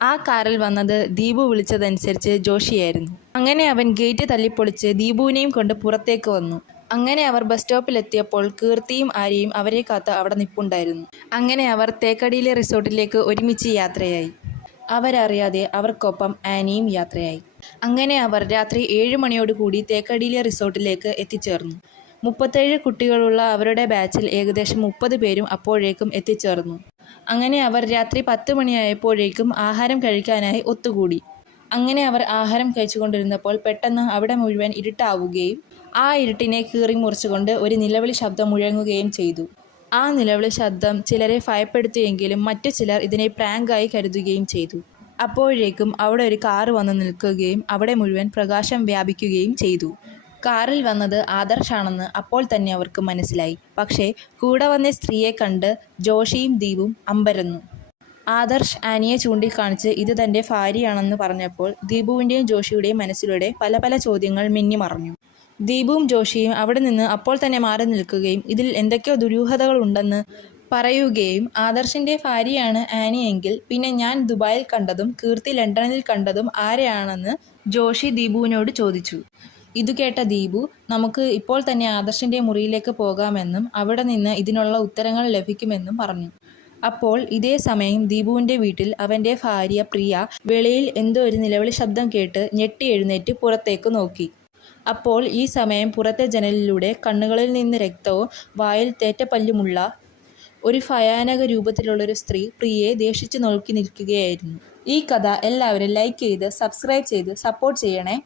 ആ കാറിൽ വന്നത് ദീപു വിളിച്ചതനുസരിച്ച് ജോഷിയായിരുന്നു. അങ്ങനെ അവൻ ഗേറ്റ് തല്ലിപ്പൊളിച്ച് ദീപുവിനെയും കൊണ്ട് പുറത്തേക്ക് വന്നു. അങ്ങനെ അവർ ബസ് സ്റ്റോപ്പിലെത്തിയപ്പോൾ കീർത്തിയും ആര്യയും അവരെ കാത്ത് അവിടെ നിൽപ്പുണ്ടായിരുന്നു. അങ്ങനെ അവർ തേക്കടിയിലെ റിസോർട്ടിലേക്ക് ഒരുമിച്ച് യാത്രയായി. അവരറിയാതെ അവർക്കൊപ്പം ആനിയും യാത്രയായി. അങ്ങനെ അവർ രാത്രി 7 മണിയോടുകൂടി തേക്കടിയിലെ റിസോർട്ടിലേക്ക് എത്തിച്ചേർന്നു. 37 കുട്ടികളുള്ള അവരുടെ ബാച്ചിൽ ഏകദേശം 30 പേരും അപ്പോഴേക്കും എത്തിച്ചേർന്നു. അങ്ങനെ അവർ രാത്രി 10 മണിയായപ്പോഴേക്കും ആഹാരം കഴിക്കാനായി ഒത്തുകൂടി. അങ്ങനെ അവർ ആഹാരം കഴിച്ചുകൊണ്ടിരുന്നപ്പോൾ പെട്ടെന്ന് അവിടെ മുഴുവൻ ഇരുട്ടാവുകയും ആ ഇരുട്ടിനെ കീറി മുറിച്ചുകൊണ്ട് ഒരു നിലവിളി ശബ്ദം മുഴങ്ങുകയും ചെയ്തു. ആ നിലവിളി ശബ്ദം ചിലരെ ഭയപ്പെടുത്തിയെങ്കിലും മറ്റു ചിലർ ഇതിനെ പ്രാങ്കായി കരുതുകയും ചെയ്തു. അപ്പോഴേക്കും അവിടെ ഒരു കാറ് വന്ന് നിൽക്കുകയും അവിടെ മുഴുവൻ പ്രകാശം വ്യാപിക്കുകയും ചെയ്തു. കാറിൽ വന്നത് ആദർശാണെന്ന് അപ്പോൾ തന്നെ അവർക്ക് മനസ്സിലായി. പക്ഷേ കൂടെ വന്ന സ്ത്രീയെ കണ്ട് ജോഷിയും ദീപും അമ്പരന്നു. ആദർശ് ആനിയെ ചൂണ്ടിക്കാണിച്ച് ഇത് തൻ്റെ ഭാര്യയാണെന്ന് പറഞ്ഞപ്പോൾ ദീപുവിൻ്റെയും ജോഷിയുടെയും മനസ്സിലൂടെ പല പല ചോദ്യങ്ങൾ മിന്നിമറഞ്ഞു. ദീപുവും ജോഷിയും അവിടെ നിന്ന് അപ്പോൾ തന്നെ മാറി നിൽക്കുകയും ഇതിൽ എന്തൊക്കെയോ ദുരൂഹതകളുണ്ടെന്ന് പറയുകയും ആദർശിൻ്റെ ഭാര്യയാണ് ആനിയെങ്കിൽ പിന്നെ ഞാൻ ദുബായിൽ കണ്ടതും കീർത്തി ലണ്ടനിൽ കണ്ടതും ആരെയാണെന്ന് ജോഷി ദീപുവിനോട് ചോദിച്ചു. ഇതു കേട്ട ദീപു നമുക്ക് ഇപ്പോൾ തന്നെ ആദർശിൻ്റെ മുറിയിലേക്ക് പോകാമെന്നും അവിടെ നിന്ന് ഇതിനുള്ള ഉത്തരങ്ങൾ ലഭിക്കുമെന്നും പറഞ്ഞു. അപ്പോൾ ഇതേ സമയം ദീപുവിൻ്റെ വീട്ടിൽ അവൻ്റെ ഭാര്യ പ്രിയ വെളിയിൽ എന്തോ ഒരു നിലവിളി ശബ്ദം കേട്ട് ഞെട്ടി എഴുന്നേറ്റ് പുറത്തേക്ക് നോക്കി. അപ്പോൾ ഈ സമയം പുറത്തെ ജനലിലൂടെ കണ്ണുകളിൽ നിന്ന് രക്തവും വായിൽ തേറ്റപ്പല്ലുമുള്ള ഒരു ഭയാനക രൂപത്തിലുള്ളൊരു സ്ത്രീ പ്രിയയെ ദേഷിച്ചു നോക്കി നിൽക്കുകയായിരുന്നു. ഈ കഥ എല്ലാവരും ലൈക്ക് ചെയ്ത് സബ്സ്ക്രൈബ് ചെയ്ത് സപ്പോർട്ട് ചെയ്യണേ.